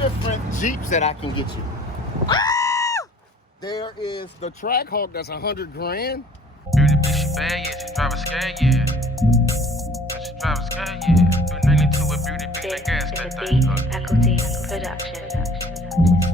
different Jeeps that I can get you. There is the Trackhawk that's 100 grand. Beauty bitch, she bad, yeah. She drive a scale, yeah. She drive a scale, yeah. 392 with beauty beat that gas that thing up.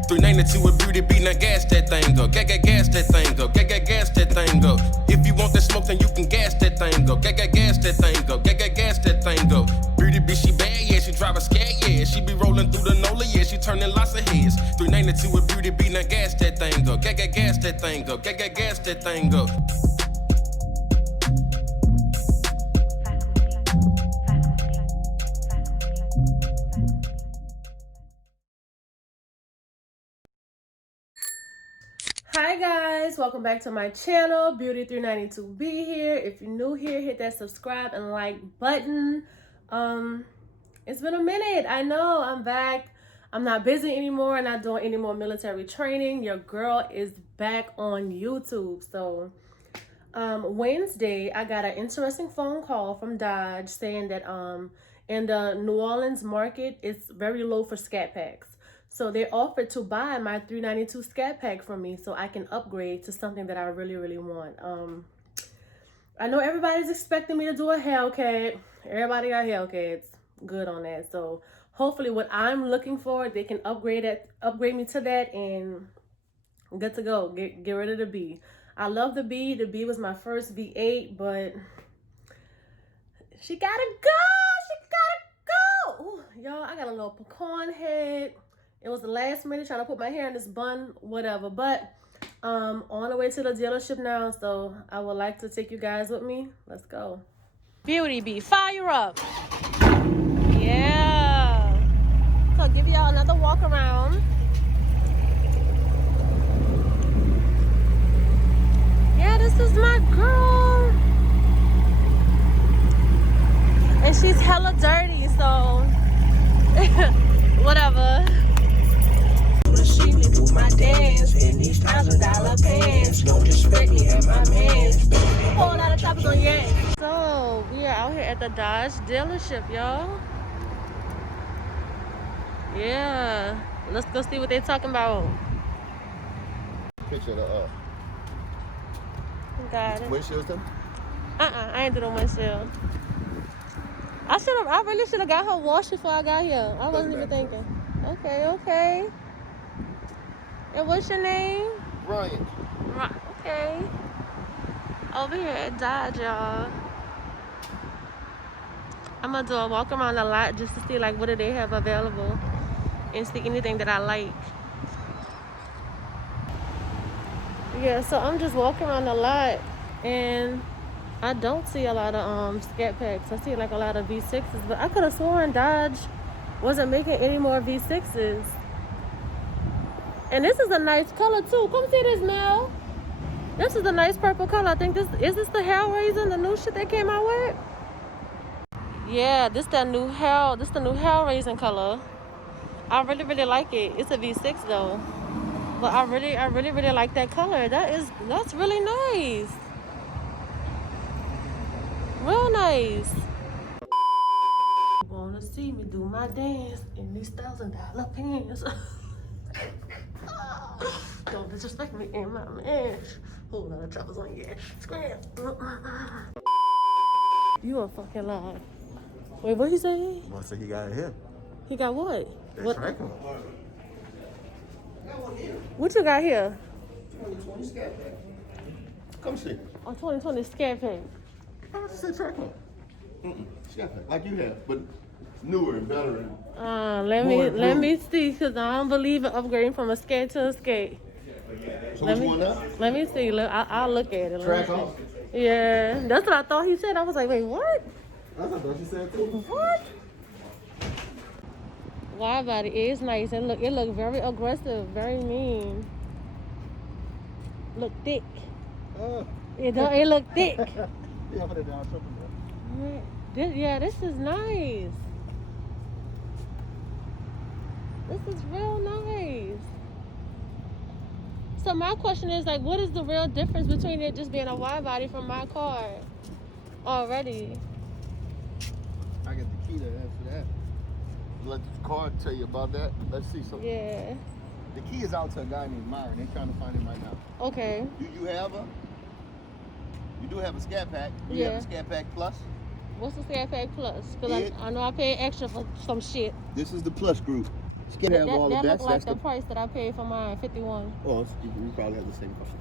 392 with beauty beat that gas that thing up. Gas that thing up. Gas that thing up. If you want that smoke, then you can gas that thing up. Gas that thing up. Gas that thing up. Beauty bitch, she bad, yeah. She drive a scale, yeah. She be rolling through the NOLA, yeah. She turning lots of heads. 392 with beauty beat that gas that thing up. Gas that thing up. Gas that thing up. Hi guys, welcome back to my channel. Beauty392B here. If you're new here, hit that subscribe and like button. It's been a minute. I know I'm back. I'm not busy anymore. I'm not doing any more military training. Your girl is back on YouTube. So Wednesday I got an interesting phone call from Dodge saying that in the New Orleans market it's very low for scat packs. So they offered to buy my 392 scat pack from me so I can upgrade to something that I really want. I know everybody's expecting me to do a Hellcat. Everybody got Hellcats. Good on that. So hopefully what I'm looking for, they can upgrade me to that and good to go. Get rid of the B. I love the B. The B was my first V8, but she gotta go. Ooh, y'all, I got a little pecan head. It was the last minute trying to put my hair in this bun, whatever. But on the way to the dealership now, so I would like to take you guys with me. Let's go. Beauty Bee, fire up. Yeah. So I'll give y'all another walk around. Yeah, this is my girl. And she's hella dirty, so whatever. See me do my dance in these $1,000 pants. Don't disrespect me and my mans. Whole lot of choppers on your ass. So we are out here at the Dodge dealership, y'all. Yeah, let's go see what they're talking about. Picture the Got it. windshields then? I ain't do no windshield. I really should have got her washed before I got here. I wasn't even thinking. Okay. And what's your name? Ryan. Okay. Over here at Dodge, y'all. I'm gonna do a walk around the lot just to see like what do they have available and see anything that I like. Yeah, so I'm just walking around the lot and I don't see a lot of scat packs. I see like a lot of V6s, but I could have sworn Dodge wasn't making any more V6s. And this is a nice color too. Come see this, Mel. This is a nice purple color. I think this the Hellraiser, the new shit they came out with. Yeah, this the new Hellraiser color. I really like it. It's a V6 though, but I really like that color. That's really nice. Real nice. Wanna see me do my dance in these $1,000 pants? Don't disrespect me and my man. Whole lot of troubles on your scram. You a fucking lie. Wait, what he say? I say he got it here. He got what? What? Trackhawk. What you got here? 2020 scat pack. Come see. Oh, 2020 scat pack. How much you say Trackhawk? Scat pack, like you have, but newer and better. Let me see, cause I don't believe in upgrading from a skate to a skate. So which one now? Let me see. I'll look at it. Trackhawk. Yeah, that's what I thought he said. I was like, wait, what? That's what I thought you said too. What? Wide body is nice. It look very aggressive, very mean. Look thick. It look thick. Yeah, put it down, triple down. This is nice. This is real nice. So my question is like, what is the real difference between it just being a wide body from my car already? I get the key to answer that. let the card tell you about that. Let's see something. Yeah. The key is out to a guy named Myron. They're trying to find him right now. Okay. Do you have a? You do have a Scat Pack. Do you have a Scat Pack Plus? What's the Scat Pack Plus? Because I know I paid extra for some shit. This is the Plus group. Scat have all that the look best. like the price that I paid for mine, 51. Oh, you probably have the same question.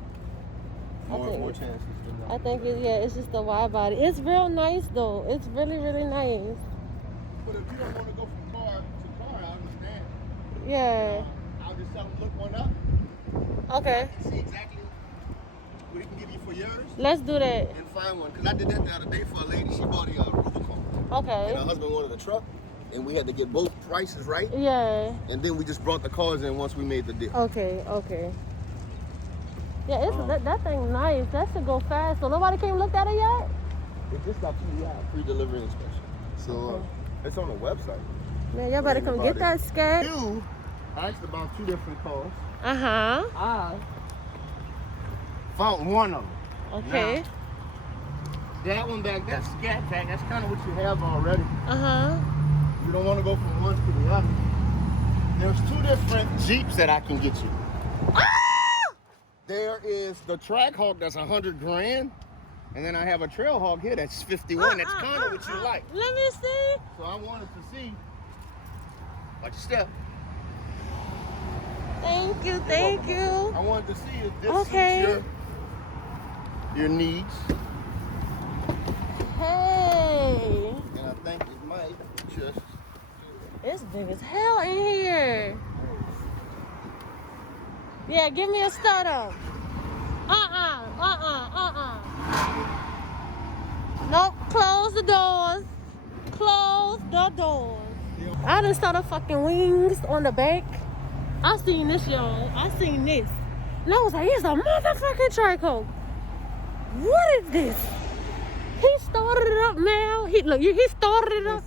More chances. I think it's just the wide body. It's real nice though. It's really, really nice. But if you don't want to go from car to car, I understand. Yeah. I'll just tell them look one up. Okay. And see exactly what he can give you for yours. Let's do that. And find one. Because I did that the other day for a lady. She bought a Rubicon. Okay. And her husband wanted a truck. And we had to get both prices right. Yeah. And then we just brought the cars in once we made the deal. Okay. Yeah, it's that thing nice. That should go fast. So nobody came look at it yet? It just got pre-delivery inspection. So it's on the website. Man, y'all better come get that Scat. I asked about 2 different cars. Uh-huh. Found one of them. Okay. Now, that one back, that Scat Pack, that's kind of what you have already. Uh-huh. You don't want to go from one to the other. There's 2 different Jeeps that I can get you. There is the Trackhawk that's 100 grand, and then I have a Trailhawk here that's 51. That's kind of what you like. Let me see. So I wanted to see. Watch your step. Thank you. I wanted to see if this suits your needs. Hey. And I think it might just. It's big as hell in here. Yeah, give me a startup. Nope, close the doors. Close the doors. I done saw the fucking wings on the back. I seen this, y'all. I seen this. And I was like, it's a motherfucking Trackhawk. What is this? He started it up now. He started it up.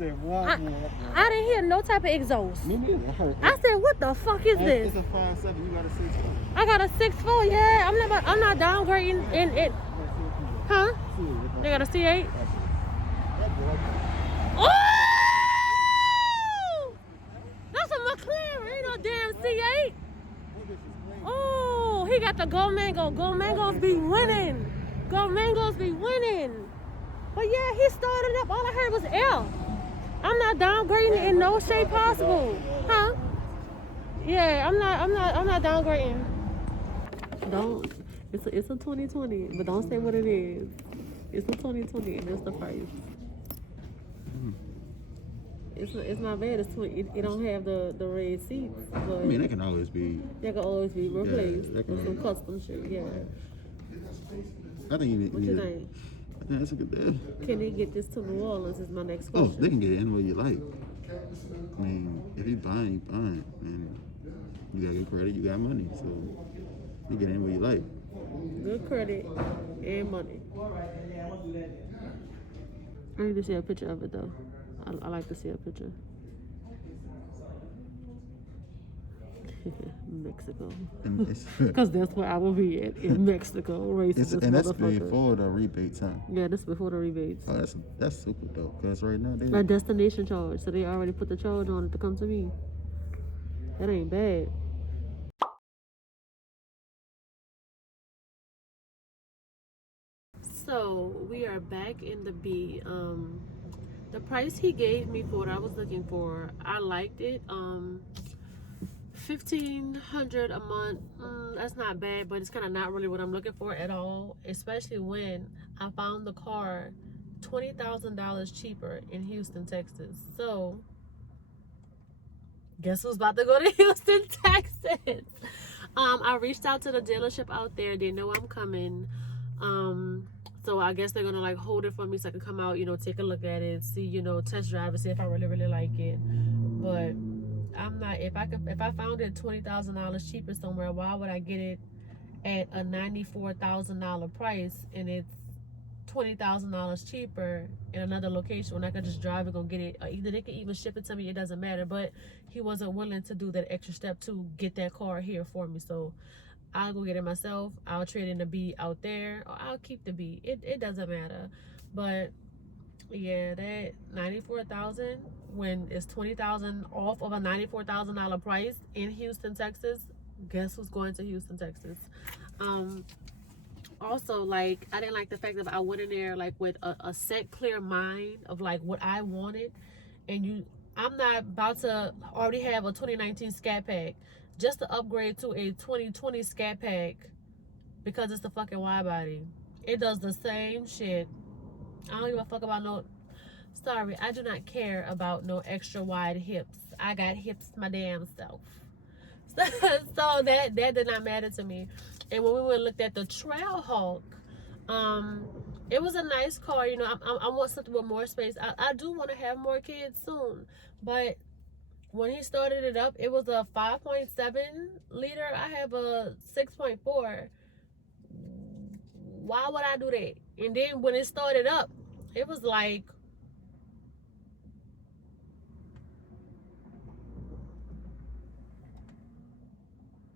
I didn't hear no type of exhaust. Me neither. I said, what the fuck is this? It's a 5.7. You got a 6.4. I got a 6.4. Yeah, I'm not downgrading in it. Huh? They got a C8. Oh! That's a McLaren. Ain't no damn C8. Oh, he got the Go Mango. Go Mangos be winning. Go Mangos be winning. But yeah, he started up. All I heard was L. I'm not downgrading in no shape possible. Huh? Yeah, I'm not downgrading. Don't. It's a 2020, but don't say what it is. It's a 2020, and that's the price. It's not bad. It's 20. It don't have the red seats. But I mean, they can always be. They can always be replaced Yeah, with some custom shit. Yeah. I think you need. What you think? I think that's a good deal. Can they get this to New Orleans? Is my next Oh, question. they can get it any way you like. I mean, if you buying, you buying, and you got good credit, you got money, so you get it any way you like. Good credit and money. I need to see a picture of it though. I like to see a picture. Mexico. Because that's where I will be at, in Mexico. Racing And that's before the rebates, huh? Yeah, that's before the rebates. Oh, that's super dope. Because right now, My destination charge. So they already put the charge on it to come to me. That ain't bad. So we are back in the B. The price he gave me for what I was looking for, I liked it. $1,500 a month, that's not bad, but it's kind of not really what I'm looking for at all, especially when I found the car $20,000 cheaper in Houston, Texas. So guess who's about to go to Houston, Texas? I reached out to the dealership out there. They know I'm coming. So I guess they're gonna like hold it for me so I can come out, take a look at it, see, test drive and see if I really, really like it. But I'm not, if I found it $20,000 cheaper somewhere, why would I get it at a $94,000 price and it's $20,000 cheaper in another location when I could just drive and go get it? Either they can even ship it to me, it doesn't matter. But he wasn't willing to do that extra step to get that car here for me. So I'll go get it myself. I'll trade in the B out there, or I'll keep the B. It doesn't matter. But Yeah, that 94,000 when it's 20,000 off of a $94,000 price in Houston, Texas. Guess who's going to Houston, Texas? Also, like, I didn't like the fact that I went in there like with a set clear mind of like what I wanted, and I'm not about to already have a 2019 Scat Pack just to upgrade to a 2020 Scat Pack because it's the fucking wide body. It does the same shit. I don't give a fuck about no. Sorry, I do not care about no extra wide hips. I got hips my damn self. So that did not matter to me. And when we went and looked at the Trackhawk, it was a nice car. You know, I want something with more space. I do want to have more kids soon, but when he started it up, it was a 5.7 liter. I have a 6.4. Why would I do that? And then when it started up, it was like,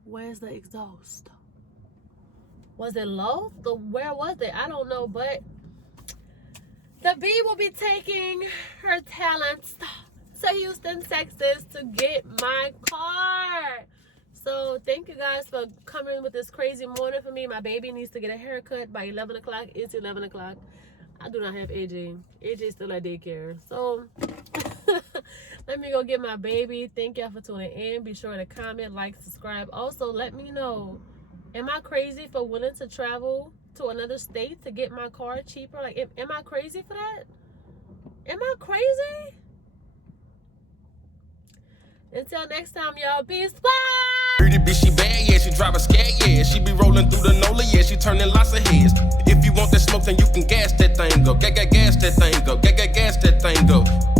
where's the exhaust? Was it low? Where was it? I don't know, but the bee will be taking her talents to Houston, Texas to get my car. So thank you guys for coming with this crazy morning for me. My baby needs to get a haircut by 11 o'clock. It's 11 o'clock. I do not have AJ. AJ's still at daycare. So let me go get my baby. Thank y'all for tuning in. Be sure to comment, like, subscribe. Also, let me know, am I crazy for willing to travel to another state to get my car cheaper? Like, am I crazy for that? Am I crazy? Until next time, y'all. Bee Squad! Pretty bitch, she bad, yeah, she drive a scat, yeah. She be rolling through the NOLA, yeah, she turning lots of heads. If you want that smoke, then you can gas that thing up. Gas that thing up. Gas that thing up.